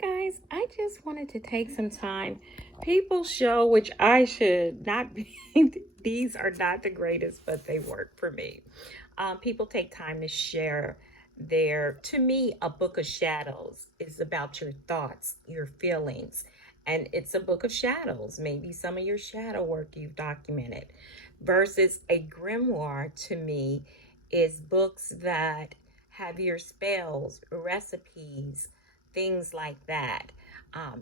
guys, I just wanted to take some time. People show, which I should not be, these are not the greatest, but they work for me. People take time to share to me, a book of shadows is about your thoughts, your feelings, and it's a book of shadows. Maybe some of your shadow work you've documented, versus a grimoire to me is books that have your spells, recipes, things like that.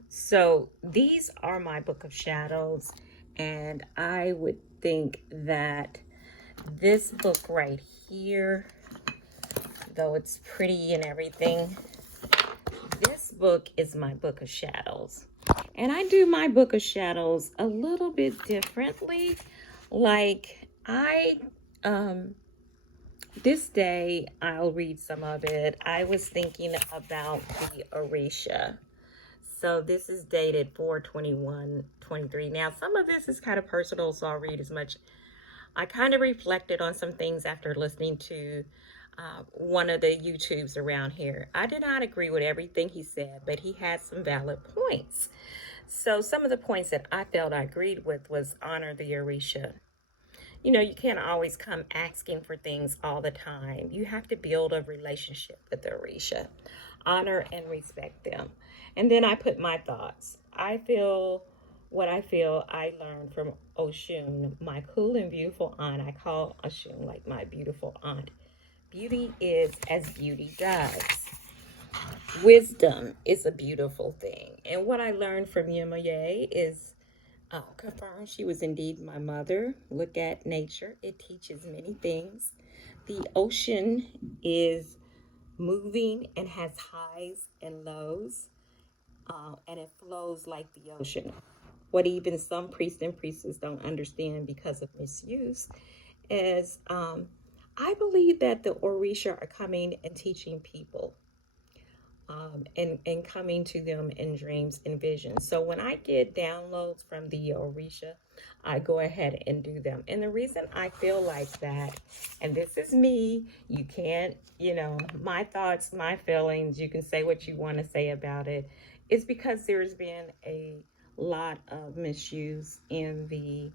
So these are my book of shadows, and I would think that this book right here, though it's pretty and everything, this book is my book of shadows. And I do my book of shadows a little bit differently. Like this day, I'll read some of it. I was thinking about the Orisha. So this is dated 4/21/23. Now, some of this is kind of personal, so I'll read as much. I kind of reflected on some things after listening to one of the YouTubes around here. I did not agree with everything he said, but he had some valid points. So some of the points that I felt I agreed with was honor the Orisha. You know, you can't always come asking for things all the time. You have to build a relationship with the Orisha. Honor and respect them. And then I put my thoughts. I feel what I feel I learned from Oshun, my cool and beautiful aunt. I call Oshun like my beautiful aunt. Beauty is as beauty does. Wisdom is a beautiful thing. And what I learned from Yemaye is confirmed she was indeed my mother. Look at nature. It teaches many things. The ocean is moving and has highs and lows, and it flows like the ocean. What even some priests and priestesses don't understand because of misuse is I believe that the Orisha are coming and teaching people, and coming to them in dreams and visions. So when I get downloads from the Orisha, I go ahead and do them. And the reason I feel like that, and this is me, you can't, my thoughts, my feelings, you can say what you want to say about it, is because there's been a lot of misuse in the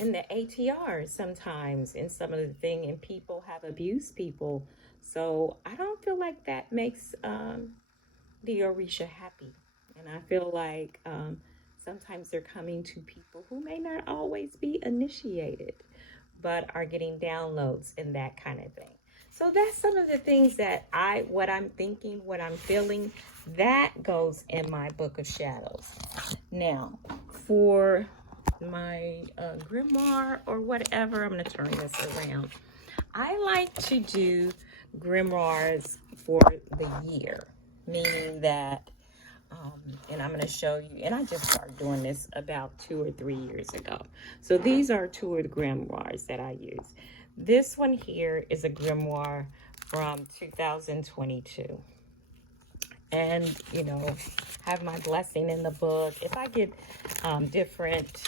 ATRs sometimes, in some of the thing, and people have abused people. So I don't feel like that makes the Orisha happy. And I feel like sometimes they're coming to people who may not always be initiated, but are getting downloads and that kind of thing. So that's some of the things that what I'm thinking, what I'm feeling, that goes in my book of shadows. Now, for my grimoire or whatever, I'm going to turn this around. I like to do grimoires for the year, meaning that, and I'm going to show you, and I just started doing this about 2 or 3 years ago. So these are 2 of the grimoires that I use. This one here is a grimoire from 2022. And, have my blessing in the book. If I get different,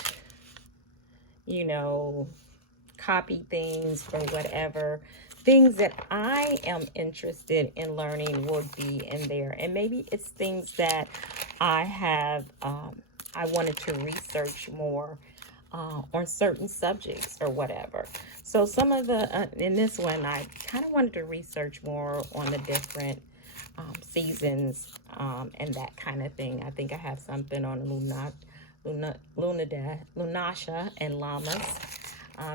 copy things or whatever, things that I am interested in learning will be in there. And maybe it's things that I have, I wanted to research more on certain subjects or whatever. So some of the, in this one, I kind of wanted to research more on the different seasons and that kind of thing. I think I have something on Lunasha and Llamas.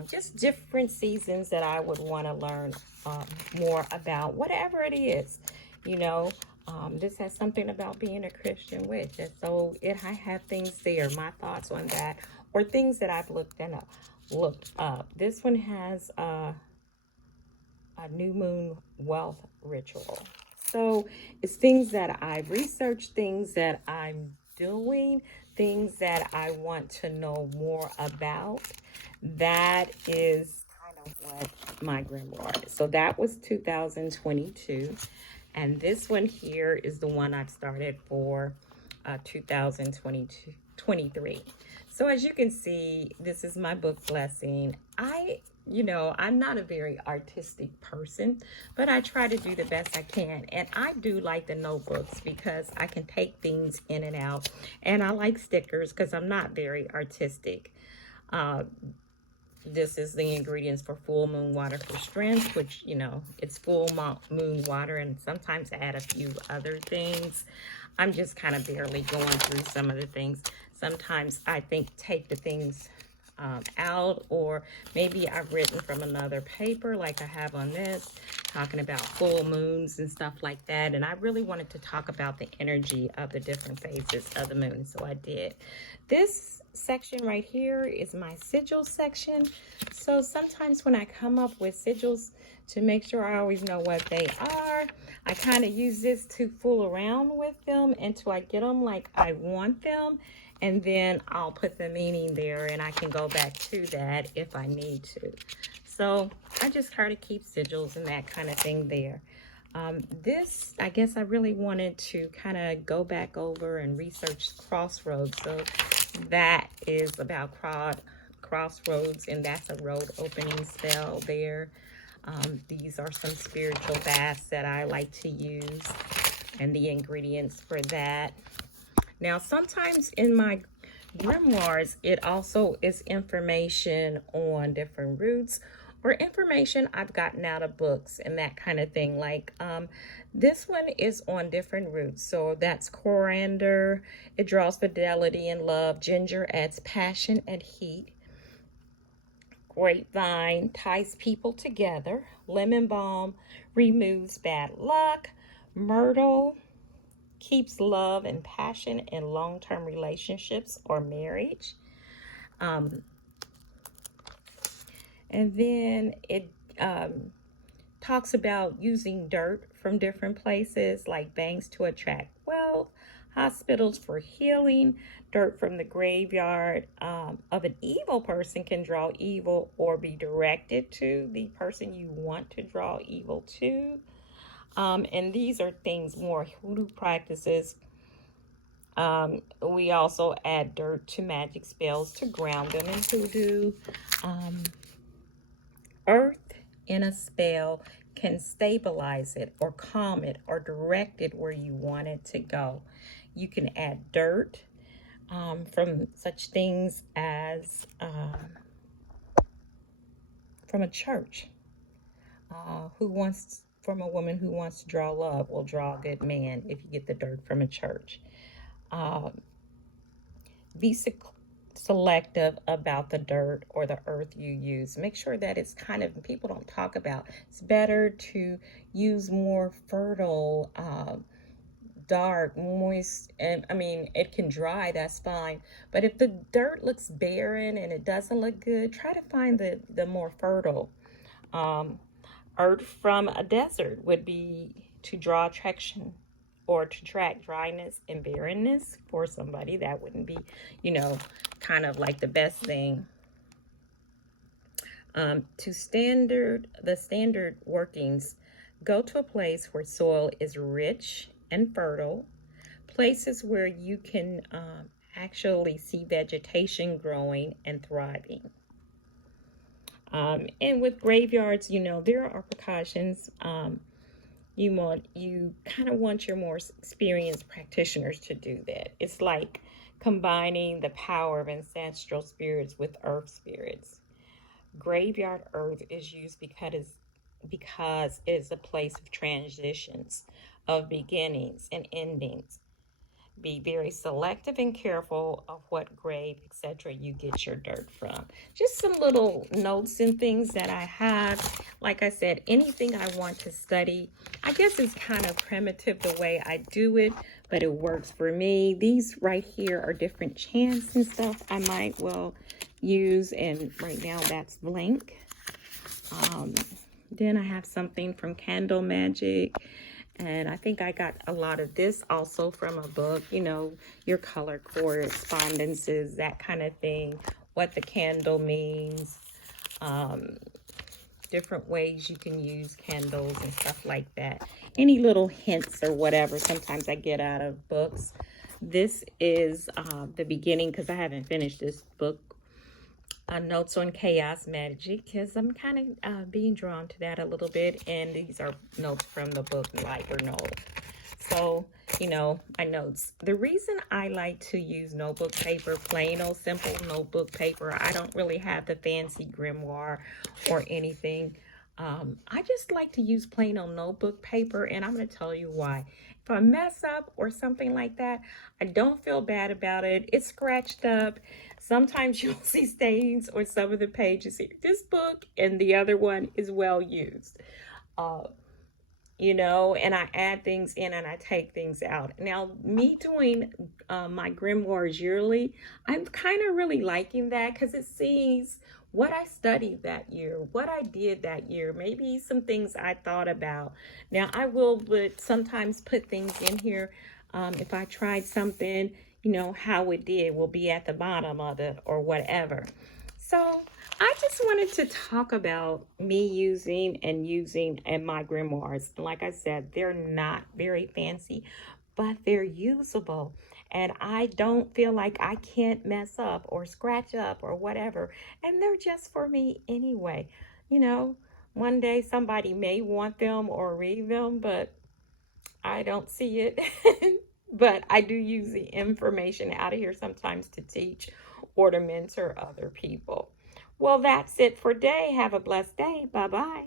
Just different seasons that I would want to learn more about, whatever it is. This has something about being a Christian witch. And so I have things there, my thoughts on that, or things that I've looked up. This one has a new moon wealth ritual. So it's things that I've researched, things that I'm doing, things that I want to know more about. That is kind of what my grimoire is. So that was 2022. And this one here is the one I started for 2023. So as you can see, this is my book blessing. I you know, I'm not a very artistic person, but I try to do the best I can. And I do like the notebooks because I can take things in and out. And I like stickers because I'm not very artistic. Uh, this is the ingredients for full moon water for strength, which, you know, it's full moon water, and sometimes I add a few other things. I'm just kind of barely going through some of the things. Sometimes I think take the things out, or maybe I've written from another paper like I have on this, talking about full moons and stuff like that. And I really wanted to talk about the energy of the different phases of the moon, so I did. This section right here is my sigil section. So sometimes when I come up with sigils, to make sure I always know what they are, I kind of use this to fool around with them until I get them like I want them, and then I'll put the meaning there and I can go back to that if I need to. So I just try to keep sigils and that kind of thing there. This, I guess I really wanted to kind of go back over and research crossroads. So that is about crossroads, and that's a road opening spell there. These are some spiritual baths that I like to use, and the ingredients for that. Now, sometimes in my grimoires, it also is information on different roots or information I've gotten out of books and that kind of thing. Like this one is on different roots. So that's coriander. It draws fidelity and love. Ginger adds passion and heat. Grapevine ties people together. Lemon balm removes bad luck. Myrtle keeps love and passion in long-term relationships or marriage. And then it talks about using dirt from different places, like banks to attract wealth, hospitals for healing. Dirt from the graveyard of an evil person can draw evil or be directed to the person you want to draw evil to. And these are things more hoodoo practices. We also add dirt to magic spells to ground them in hoodoo. Earth in a spell can stabilize it or calm it or direct it where you want it to go. You can add dirt from such things as from a church. From a woman who wants to draw love will draw a good man if you get the dirt from a church. Be selective about the dirt or the earth you use. Make sure that it's kind of, people don't talk about, it's better to use more fertile, dark, moist, and I mean, it can dry, that's fine. But if the dirt looks barren and it doesn't look good, try to find the more fertile. Earth from a desert would be to draw attraction or to track dryness and barrenness for somebody. That wouldn't be, you know, kind of like the best thing. The standard workings, go to a place where soil is rich and fertile, places where you can actually see vegetation growing and thriving. And with graveyards, you know, there are precautions. You kind of want your more experienced practitioners to do that. It's like combining the power of ancestral spirits with earth spirits. Graveyard earth is used because it is a place of transitions, of beginnings and endings. Be very selective and careful of what grave, etc. you get your dirt from. Just some little notes and things that I have. Like I said, anything I want to study, I guess it's kind of primitive the way I do it, but it works for me. These right here are different chants and stuff I might well use, and right now that's blank. Then I have something from Candle Magic. And I think I got a lot of this also from a book, you know, your color correspondences, that kind of thing, what the candle means, different ways you can use candles and stuff like that. Any little hints or whatever sometimes I get out of books. This is the beginning, because I haven't finished this book. notes on chaos magic, because I'm kind of being drawn to that a little bit. And these are notes from the book Lighter Note. So, my notes. The reason I like to use notebook paper, plain old simple notebook paper, I don't really have the fancy grimoire or anything. I just like to use plain old notebook paper, and I'm going to tell you why. If I mess up or something like that, I don't feel bad about it. It's scratched up. Sometimes you'll see stains on some of the pages here. This book and the other one is well used. Uh, and I add things in and I take things out. Now, me doing my grimoires yearly, I'm kind of really liking that because it sees what I studied that year, what I did that year, maybe some things I thought about. Now, I would sometimes put things in here. If I tried something, how it did will be at the bottom of it or whatever. So I just wanted to talk about me using and my grimoires. Like I said, they're not very fancy, but they're usable. And I don't feel like I can't mess up or scratch up or whatever. And they're just for me anyway. One day somebody may want them or read them, but I don't see it. But I do use the information out of here sometimes to teach or to mentor other people. Well, that's it for today. Have a blessed day. Bye-bye.